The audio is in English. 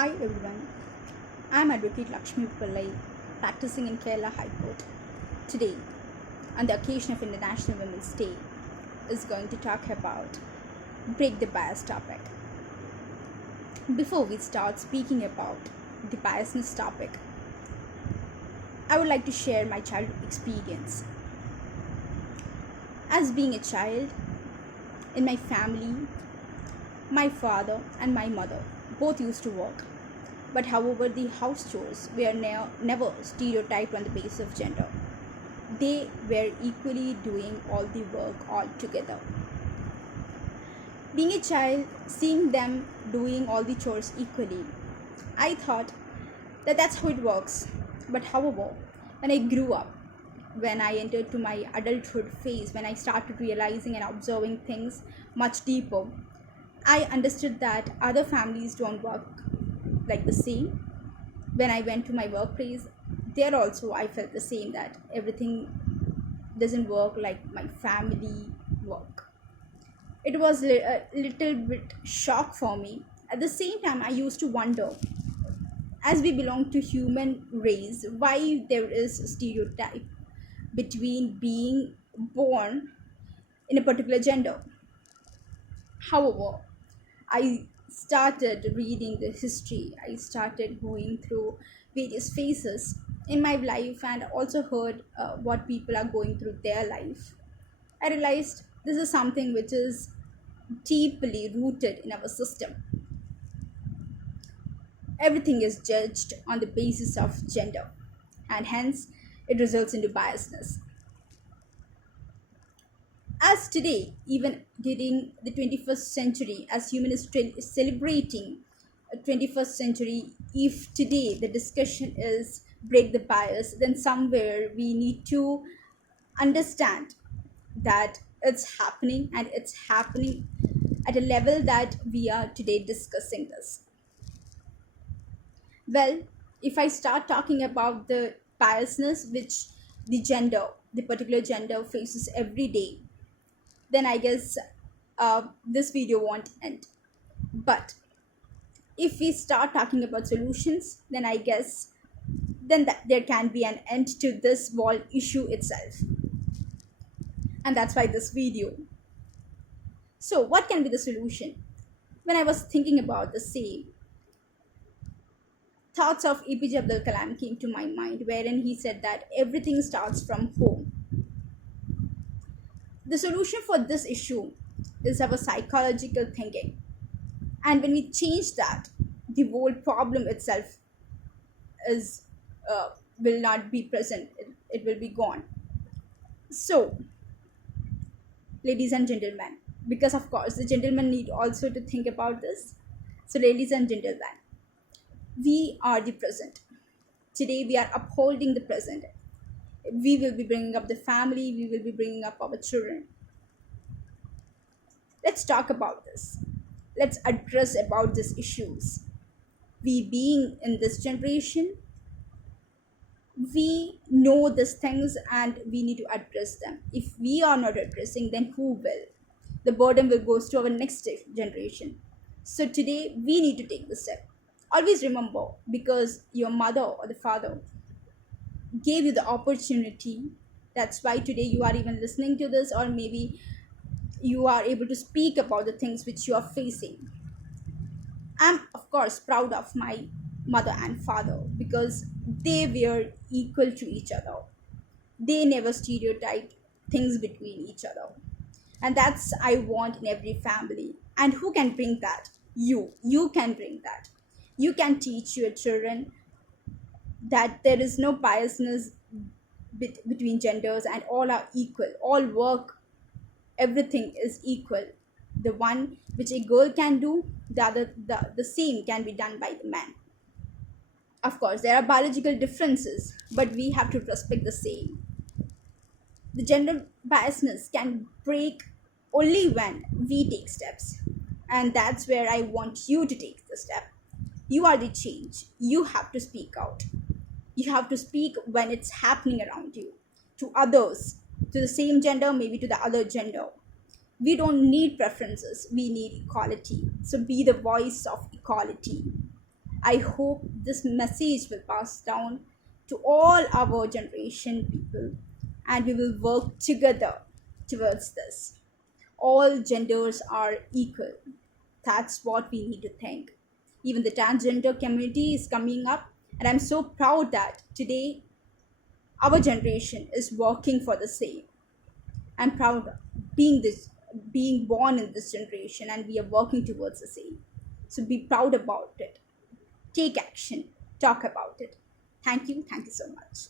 Hi everyone, I'm Advocate Lakshmi Pillai, practicing in Kerala High Court. Today, on the occasion of International Women's Day, is going to talk about break the bias topic. Before we start speaking about the biasness topic, I would like to share my childhood experience. As being a child, in my family, my father and my mother both used to work. But however, the house chores were never stereotyped on the basis of gender. They were equally doing all the work all together. Being a child, seeing them doing all the chores equally, I thought that that's how it works. But however, when I grew up, when I entered to my adulthood phase, when I started realizing and observing things much deeper, I understood that other families don't work like the same. When I went to my workplace, there also I felt the same, that everything doesn't work like my family work. It was a little bit shock for me. At the same time, I used to wonder, as we belong to human race, why there is a stereotype between being born in a particular gender. However, I started reading the history. I started going through various phases in my life and also heard what people are going through their life. I realized this is something which is deeply rooted in our system. Everything is judged on the basis of gender, and hence it results into biasness. As today, even during the 21st century, as human is celebrating a 21st century, if today the discussion is break the bias, then somewhere we need to understand that it's happening, and it's happening at a level that we are today discussing this. Well, if I start talking about the biasness which the particular gender faces every day, then I guess this video won't end. But if we start talking about solutions, then I guess there can be an end to this wall issue itself. And that's why this video. So, what can be the solution? When I was thinking about the same, thoughts of APJ Abdul Kalam came to my mind, wherein he said that everything starts from home. The solution for this issue is our psychological thinking. And when we change that, the whole problem itself is will not be present. It will be gone. So, ladies and gentlemen, because of course the gentlemen need also to think about this. So, ladies and gentlemen, we are the present. Today we are upholding the present. We will be bringing up the family. We will be bringing up our children. Let's talk about this. Let's address about these issues. We being in this generation, we know these things and we need to address them. If we are not addressing, then who will? The burden will go to our next generation. So today we need to take the step. Always remember, because your mother or the father gave you the opportunity, that's why today you are even listening to this, or maybe you are able to speak about the things which you are facing. I'm of course proud of my mother and father, because they were equal to each other. They never stereotyped things between each other. And that's I want in every family. And who can bring that? You can bring that. You can teach your children that there is no biasness between genders, and all are equal. All work, everything is equal. The one which a girl can do, the same can be done by the man. Of course there are biological differences, but we have to respect the same. The gender biasness can break only when we take steps, and that's where I want you to take the step. You are the change. You have to speak out. You have to speak when it's happening around you, to others, to the same gender, maybe to the other gender. We don't need preferences, we need equality. So be the voice of equality. I hope this message will pass down to all our generation people, and we will work together towards this. All genders are equal. That's what we need to think. Even the transgender community is coming up, and I'm so proud that today our generation is working for the same. I'm proud of being born in this generation, and we are working towards the same. So be proud about it. Take action. Talk about it. Thank you. Thank you so much.